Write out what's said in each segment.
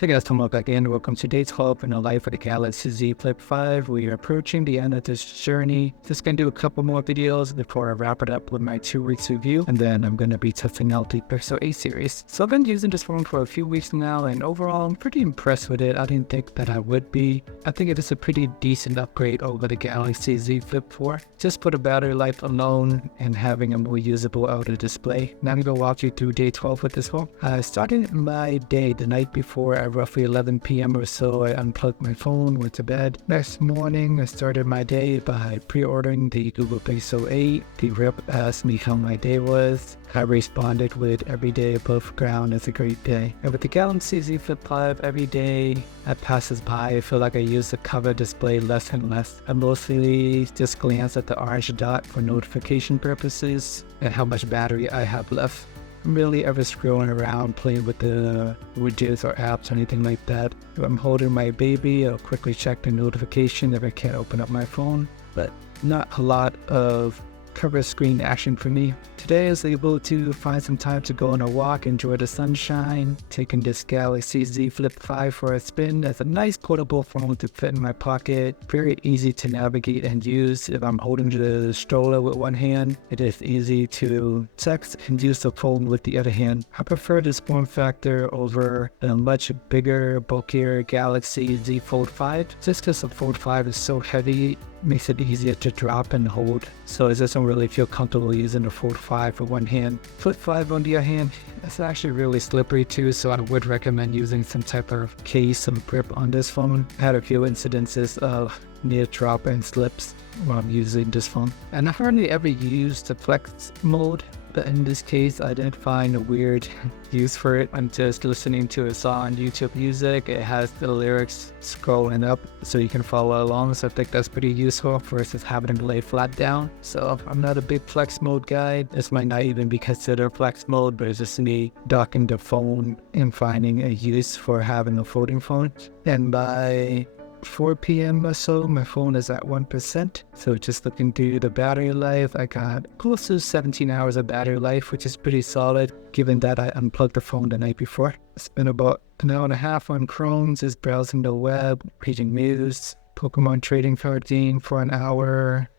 Hey guys, Tom back again. Welcome to day 12 in the life of the Galaxy Z Flip 5. We are approaching the end of this journey. Just gonna do a couple more videos before I wrap it up with my 2 weeks review, and then I'm gonna be testing out the Pixel 8 series. So I've been using this phone for a few weeks now, and overall I'm pretty impressed with it. I didn't think that I would be. I think it is a pretty decent upgrade over the Galaxy Z Flip 4. Just for the battery life alone and having a more usable outer display. Now I'm gonna walk you through day 12 with this phone. I started my day the night before. Roughly 11 p.m. or so, I unplugged my phone, went to bed. Next morning, I started my day by pre-ordering the Google Pixel 8. The rep asked me how my day was. I responded with every day above ground is a great day. And with the Galaxy Z Flip 5, every day that passes by, I feel like I use the cover display less and less. I mostly just glance at the orange dot for notification purposes and how much battery I have left. I'm really ever scrolling around playing with the widgets or apps or anything like that. If I'm holding my baby, I'll quickly check the notification if I can't open up my phone, but not a lot of cover screen action for me. Today I was able to find some time to go on a walk, enjoy the sunshine, taking this Galaxy Z Flip 5 for a spin. It's a nice portable phone to fit in my pocket, very easy to navigate and use. If I'm holding the stroller with one hand, it is easy to text and use the phone with the other hand. I prefer this form factor over a much bigger, bulkier Galaxy Z Fold 5, just because the Fold 5 is so heavy. Makes it easier to drop and hold, so I just don't really feel comfortable using the Fold 5 with one hand. Flip 5 on the other hand, it's actually really slippery too, so I would recommend using some type of case, some grip on this phone. I had a few incidences of near drop and slips while I'm using this phone. And I hardly ever use the flex mode, but in this case I didn't find a weird use for it. I'm just listening to a song on YouTube Music. It has the lyrics scrolling up so you can follow along, so I think that's pretty useful versus having to lay flat down. So I'm not a big flex mode guy. This might not even be considered flex mode, but it's just me docking the phone and finding a use for having a folding phone. And by 4 p.m. or so, my phone is at 1%. So just looking through the battery life, I got close to 17 hours of battery life, which is pretty solid given that I unplugged the phone the night before. I spent about an hour and a half on Chrome, just browsing the web, reading news, Pokemon trading card game for an hour,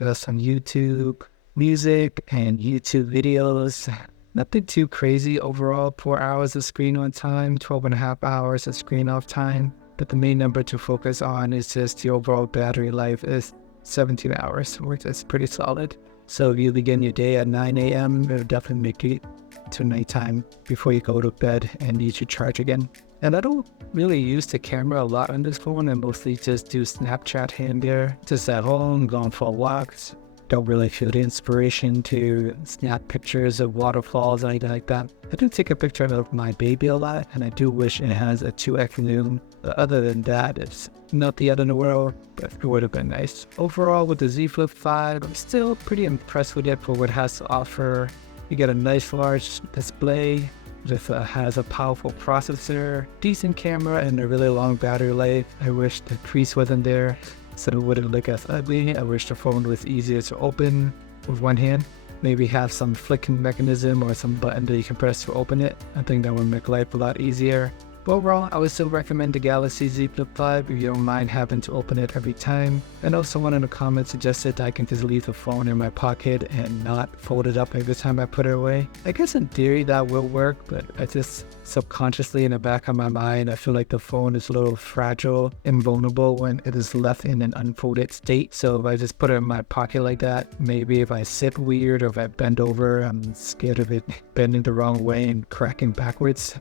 got some YouTube music and YouTube videos. Nothing too crazy overall. 4 hours of screen on time, 12 and a half hours of screen off time. But the main number to focus on is just the overall battery life is 17 hours, which is pretty solid. So if you begin your day at 9 a.m., it'll definitely make it to nighttime before you go to bed and need to charge again. And I don't really use the camera a lot on this phone. I mostly just do Snapchat here and there, just at home, going for walks. Don't really feel the inspiration to snap pictures of waterfalls or anything like that. I do take a picture of my baby a lot, and I do wish it has a 2x zoom. But other than that, it's not the end of the world, but it would have been nice. Overall, with the Z Flip 5, I'm still pretty impressed with it for what it has to offer. You get a nice large display. This has a powerful processor, decent camera, and a really long battery life. I wish the crease wasn't there, so it wouldn't look as ugly. I wish the phone was easier to open with one hand. Maybe have some flicking mechanism or some button that you can press to open it. I think that would make life a lot easier. But overall, I would still recommend the Galaxy Z Flip 5 if you don't mind having to open it every time. And also one in the comments suggested I can just leave the phone in my pocket and not fold it up every time I put it away. I guess in theory that will work, but I just subconsciously in the back of my mind, I feel like the phone is a little fragile and vulnerable when it is left in an unfolded state. So if I just put it in my pocket like that, maybe if I sit weird or if I bend over, I'm scared of it bending the wrong way and cracking backwards.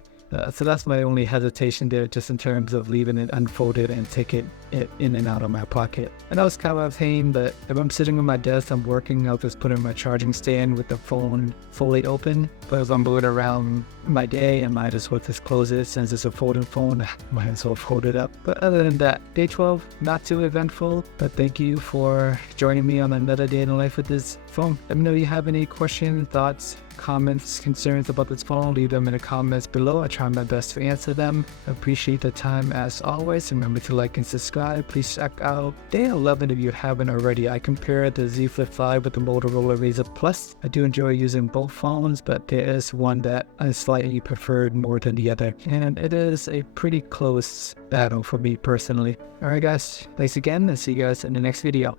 So that's my only hesitation there, just in terms of leaving it unfolded and taking it in and out of my pocket. And that was kind of a pain, but if I'm sitting on my desk, I'm working, I'll just put in my charging stand with the phone fully open. But as I'm moving around my day, I might as well just close it. Since it's a folding phone, I might as well fold it up. But other than that, day 12, not too eventful, but thank you for joining me on another day in the life with this phone. Let me know if you have any questions, thoughts, comments, concerns about this phone, leave them in the comments below. I try my best to answer them. I appreciate the time as always. Remember to like and subscribe. Please check out day 11 if you haven't already. I compared the Z Flip 5 with the Motorola Razr Plus. I do enjoy using both phones, but there is one that I slightly preferred more than the other. And it is a pretty close battle for me personally. Alright guys, thanks again and see you guys in the next video.